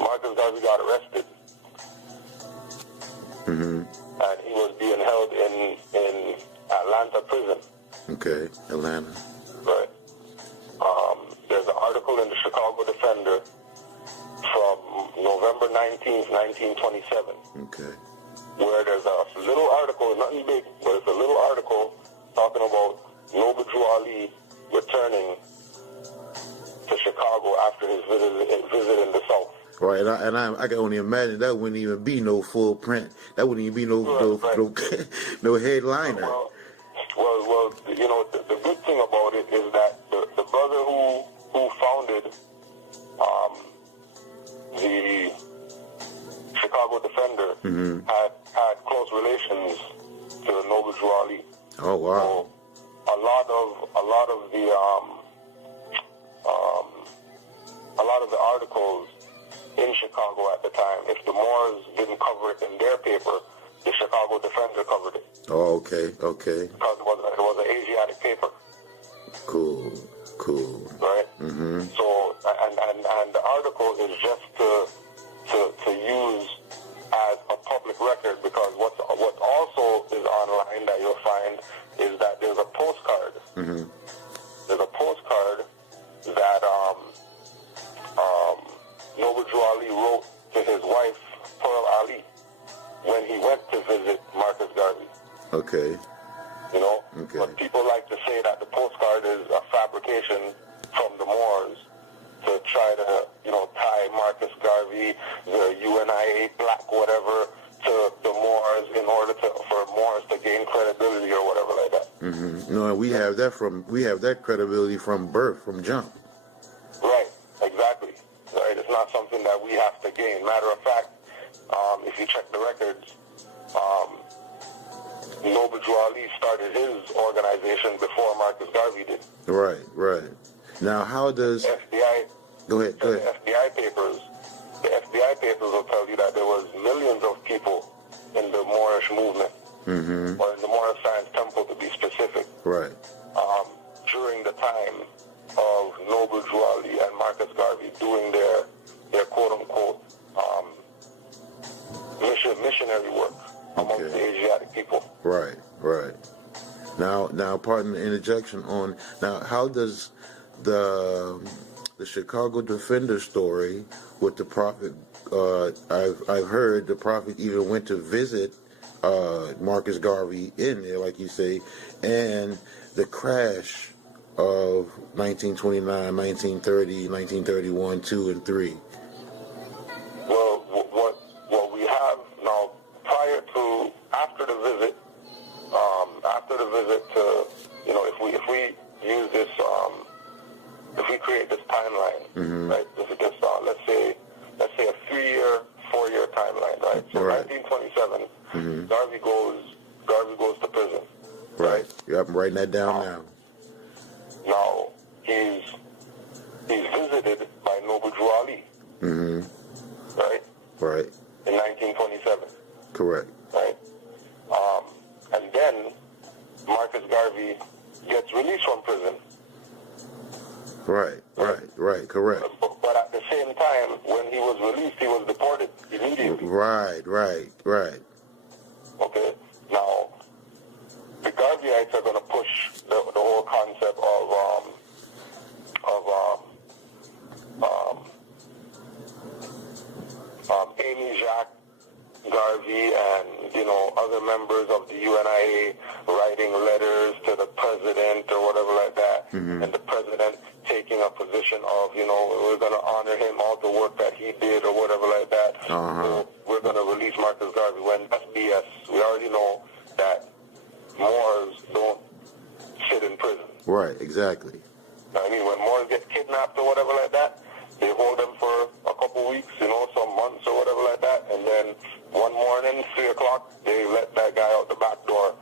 Marcus Garvey got arrested. Mm-hmm. And he was being held in Atlanta prison. Okay, Atlanta. Right. There's an article in the Chicago Defender from November 19th, 1927. Okay. Where there's a little article, nothing big, but it's a little article talking about Noble Drew Ali returning to Chicago after his visit in the South. Right, and I can only imagine that wouldn't even be no full print. That wouldn't even be no headliner. Well, you know, the good thing about it is that the brother who founded the Chicago Defender had close relations to the Noble Drew Ali. Oh wow! So a lot of the articles in Chicago at the time, if the Moors didn't cover it in their paper, the Chicago Defender covered it. Oh, okay. Because it was an Asiatic paper. Cool. Right. Mm-hmm. So and the article is just to use as a public record, because what also is online that you'll find is that there's a postcard. Mm-hmm. There's a postcard that Noble Drew Ali wrote to his wife Pearl Ali when he went to visit Marcus Garvey. Okay. You know, okay. But people like to say that the postcard is a fabrication from the Moors to try to, you know, tie Marcus Garvey, the UNIA black whatever, to the Moors in order for Moors to gain credibility or whatever like that. Mm-hmm. No, we have that credibility from birth, from jump. Right, exactly. Right, it's not something that we have to gain. Matter of fact, if you check the records, Noble Drew Ali started his organization before Marcus Garvey did. Right. Now, how does FBI? Go ahead. The FBI papers will tell you that there was millions of people in the Moorish movement, or in the Moorish Science Temple to be specific. Right. During the time of Noble Drew Ali and Marcus Garvey doing their quote unquote missionary work amongst the Asiatic people. Right. Now, pardon the interjection on. Now, how does the Chicago Defender story with the Prophet? I've heard the Prophet even went to visit Marcus Garvey in there, like you say, and the crash of 1929, 1930, 1931, 2 and 3. Well, what we have now, after the visit to, you know, if we use this, if we create this timeline, right? Let's say a 4-year timeline, right? So 1927, Garvey goes to prison, right? Yep, I'm writing that down now. Now he's visited by Noble Drew Ali, right? Right. In 1927. Correct. Right. And then Marcus Garvey gets released from prison. Right. Correct. But at the same time, when he was released, he was deported immediately. Right. Okay. Now, the Garveyites are going to push the whole concept of Amy Jacques Garvey and, you know, other members of the UNIA writing letters to the president or whatever like that, and the president taking a position of, you know, we're going to honor him, all the work that he did or whatever like that. So we're going to release Marcus Garvey, when that's BS. We already know that Moors don't sit in prison. Right, exactly. I mean, when Moors get kidnapped or whatever like that, they hold them for a couple weeks, you know, some months or whatever like that, and then one morning, 3 o'clock, they let that guy out the back door.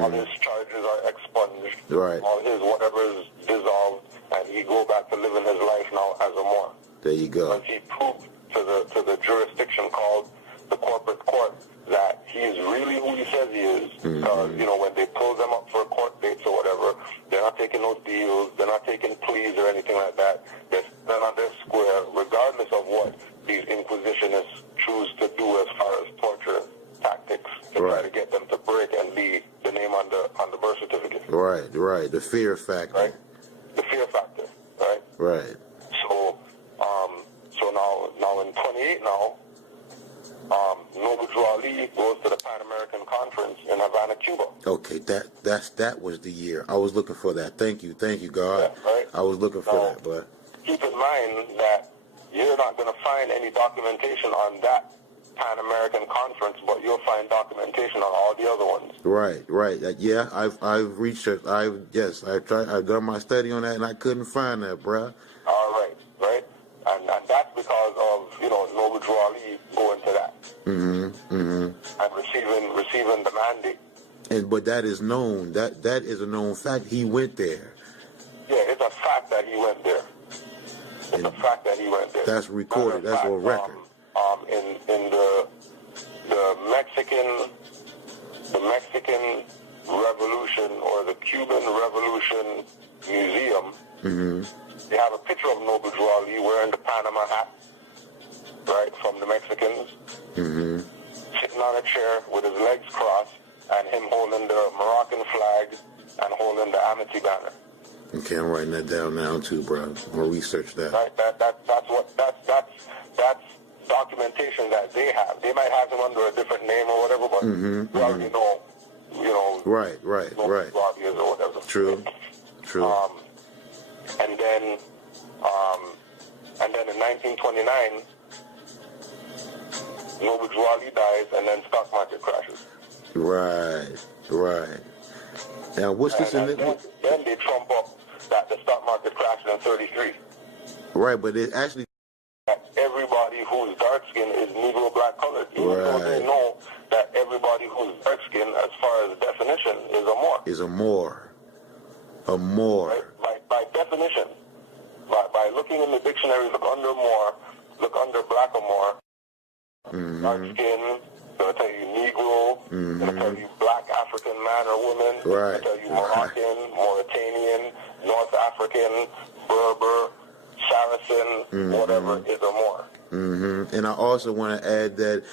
All his charges are expunged. Right. All his whatever is dissolved, and he go back to living his life now as a Moor. There you go. But he proved to the jurisdiction called the corporate court that he is really who he says he is. Because, you know, when they pull them up for court dates or whatever, they're not taking no deals, they're not taking pleas or anything like that. They're on their square, regardless of what these inquisition Right, the fear factor. Right? The fear factor, right? Right. So, now in 28 now, Noble Drew Ali goes to the Pan American Conference in Havana, Cuba. Okay, that was the year. I was looking for that. Thank you, God. Yeah, right? I was looking for that, but Keep in mind that you're not going to find any documentation on that Pan American Conference, but you'll find documentation on all the other ones. Right. Yeah, I've researched. I've done my study on that, and I couldn't find that, bruh. All right, and that's because of Noble Drew Ali going to that. And receiving the mandate. But that is known. That is a known fact. He went there. Yeah, it's a fact that he went there. It's a fact that he went there. That's recorded. That's on record. In the Mexican Revolution or the Cuban Revolution Museum, they have a picture of Noble Drew Ali wearing the Panama hat, right, from the Mexicans, sitting on a chair with his legs crossed, and him holding the Moroccan flag and holding the Amity banner. Okay, I'm writing that down now too, bro. I'm gonna research that. Right, that's documentation that they have. They might have him under a different name or whatever, but we already know, Right. Robbie is or whatever. True. And then in 1929, Noble Drew Ali dies, and then stock market crashes. Right. Now, what's this in it? Then they trump up that the stock market crashed in 33. Right, but it actually... That everybody who's dark-skinned is Negro black colored. Even though they know that everybody who's dark-skinned, as far as definition, is a Moor. Is a Moor. A Moor. Right? By definition. By looking in the dictionary, look under Moor, look under black or Moor. Dark-skinned, going to tell you Negro, going to tell you black African man or woman, going to tell you Moroccan, Mauritanian, North African, Berber, Saracen, whatever is a Moor. And I also want to add that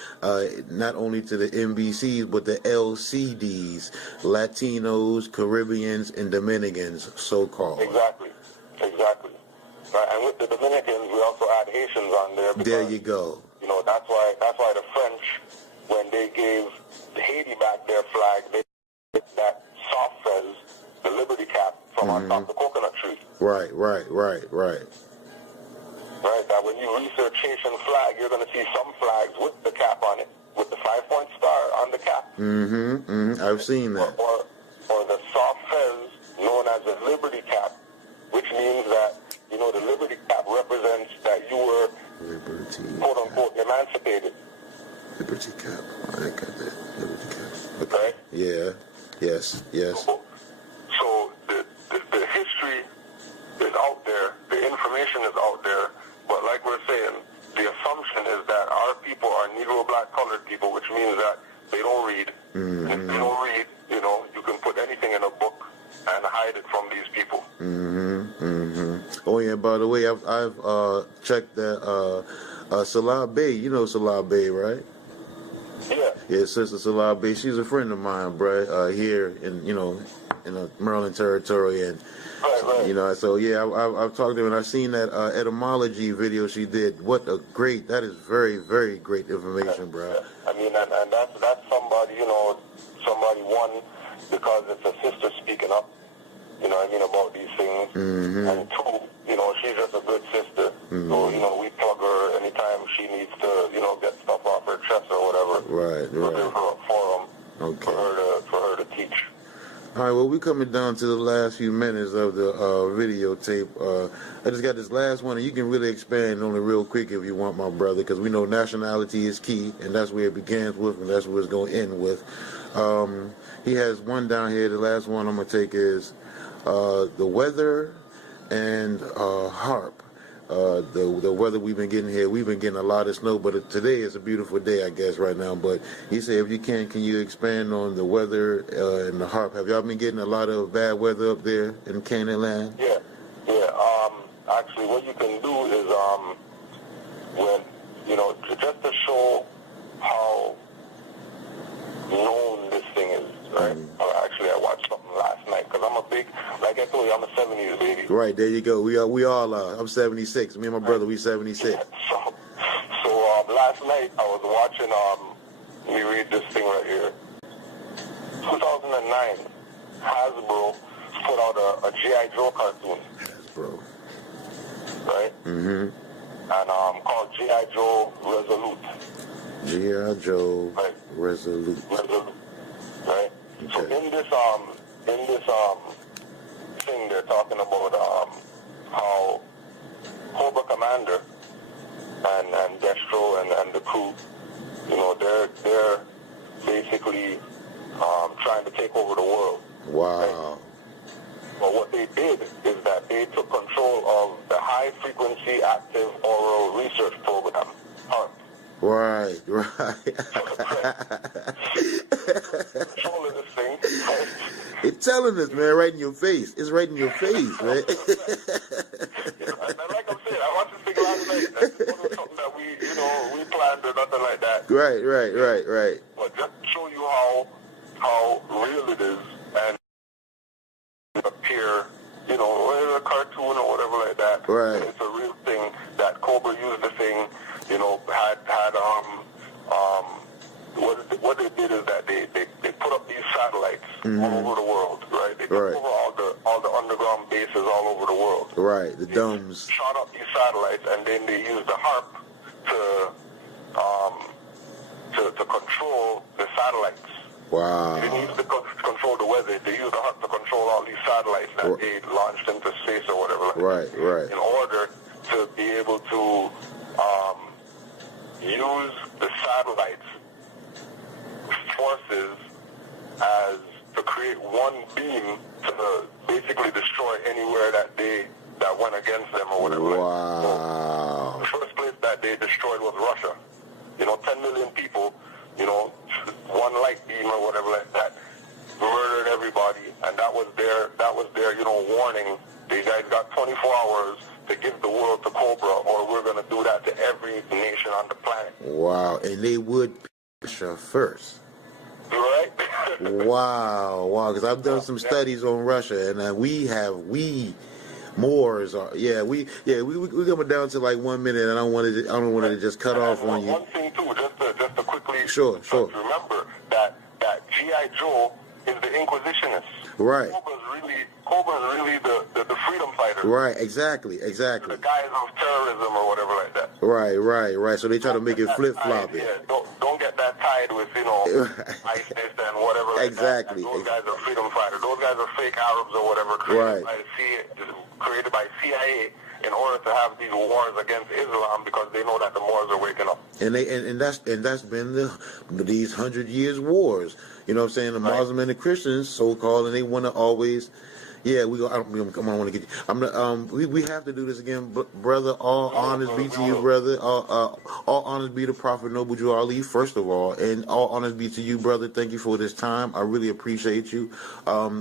not only to the NBCs, but the LCDs, Latinos, Caribbeans, and Dominicans, so-called. Exactly. Right, and with the Dominicans, we also add Haitians on there. Because, there you go. That's why the French, when they gave Haiti back their flag, they did that soft fez, the Liberty cap from on top of the coconut tree. Right. Right, that when you research Haitian flag, you're going to see some flags with the cap on it, with the 5-point star on the cap. I've seen that. Or the soft fez, known as the Liberty cap, which means that, the Liberty cap represents that you were, quote-unquote, emancipated. Liberty cap. I got that. Liberty cap. Okay. Right? Yeah. Yes. So the history is out there, the information is out there, but like we're saying, the assumption is that our people are Negro black colored people, which means that they don't read. And if they don't read, you can put anything in a book and hide it from these people. Oh yeah, by the way, I've checked that Salah Bay. You know Salah Bay, right? Yeah, Sister Salah Bay. She's a friend of mine, bruh, here in the Maryland territory, and right. So yeah, I've talked to her, and I've seen that etymology video she did. That is very, very great information, bruh. I mean, and that's somebody, somebody, one, because it's a sister speaking up, about these things, and two, she's just a good sister, so, we plug her anytime she needs to, get stuff off her chest or whatever. Right. We'll give her a forum for her to teach. All right, well, we're coming down to the last few minutes of the videotape. I just got this last one, and you can really expand on it real quick if you want, my brother, because we know nationality is key, and that's where it begins with, and that's where it's going to end with. He has one down here. The last one I'm going to take is the weather and harp. The weather we've been getting here, we've been getting a lot of snow, but today is a beautiful day, I guess, right now. But he said, if you can you expand on the weather and the harp? Have y'all been getting a lot of bad weather up there in Canaan land? Yeah. Actually, what you can do is, when, just to show how known this thing is, right? Actually, I watched something last night, because I'm a big, Right, there you go. We all are. I'm 76. Me and my brother, we 76. So last night I was watching, let me read this thing right here. 2009, Hasbro put out a G.I. Joe cartoon. Hasbro. Right? And called G.I. Joe Resolute. G.I. Joe Resolute. Right? Okay. So in this thing they're talking about how Cobra Commander and Destro and the crew, you know, they're basically trying to take over the world. Wow. Right? But what they did is that they took control of the High Frequency Active Oral Research Program, HARP. Right. Controlling this thing. Right? It's telling us, man, right in your face. It's right in your face, man. And like I said, I watched this thing last night. This wasn't something that we planned or nothing like that. Right. But just to show you how real it is, and it appear, you know, in a cartoon or whatever like that. Right. It's a real thing that Cobra used the thing, you know, had what they did is that they put up these satellites all over the world, right? They took over all the underground bases all over the world. Right, the domes. Shot up these satellites, and then they used the HARP to control the satellites. Wow. They didn't use to control the weather. They used the HARP to control all these satellites that they launched into space or whatever. Right. In order to be able to use the satellites forces as to create one beam to basically destroy anywhere that went against them or whatever. Wow. So the first place that they destroyed was Russia. You know, 10 million people, you know, one light beam or whatever like that, murdered everybody, and that was their you know, warning. These guys got 24 hours to give the world to Cobra, or we're going to do that to every nation on the planet. Wow, and they would Russia first. Right? Wow, because I've done some studies on Russia, and Moors are we coming down to like 1 minute. I don't want to just cut off on you. One thing too, just to quickly sure. Remember that G.I. Joe is the Inquisitionist. Right. Cobra's really the freedom fighter. Right, exactly. The guise of terrorism or whatever like that. Right. So they try to make it flip-flop. Yeah, don't get that tied with, you know, ISIS and whatever like exactly. that. And those guys are freedom fighters. Those guys are fake Arabs or whatever created by CIA in order to have these wars against Islam because they know that the Moors are waking up. And that's been these 100 years wars. You know what I'm saying? The Muslim and the Christians, so-called, and they want to always. Yeah, we want to get you. We have to do this again, brother. All honors be to you, brother. All honors be to Prophet Noble Drew Ali, first of all, and all honors be to you, brother. Thank you for this time. I really appreciate you.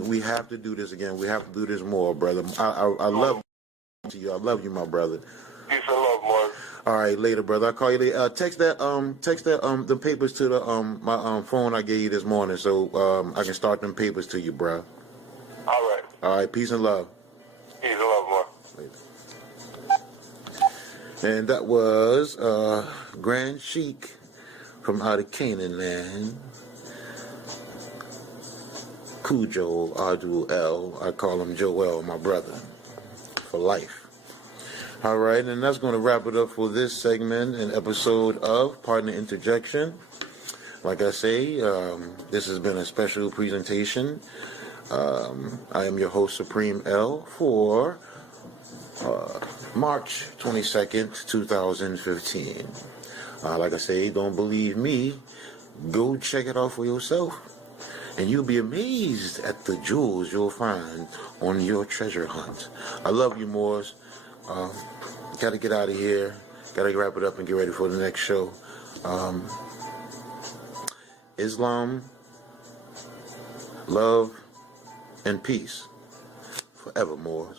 We have to do this again. We have to do this more, brother. I love you. I love you, my brother. Peace and love, Mark. All right, later, brother. I'll call you later. Text the papers to the my phone I gave you this morning, so I can start them papers to you, bro. All right, peace and love. Peace and love, Mark. And that was Grand Sheik from out of Canaan land. Kudjo Adwo. I call him Joel, my brother, for life. All right, and that's going to wrap it up for this segment and episode of Partner Interjection. Like I say, this has been a special presentation. I am your host, Supreme L, for March 22nd, 2015. Like I say, don't believe me, go check it out for yourself, and you'll be amazed at the jewels you'll find on your treasure hunt. I love you, Moors. Got to get out of here. Got to wrap it up and get ready for the next show. Islam, love, and peace forevermore.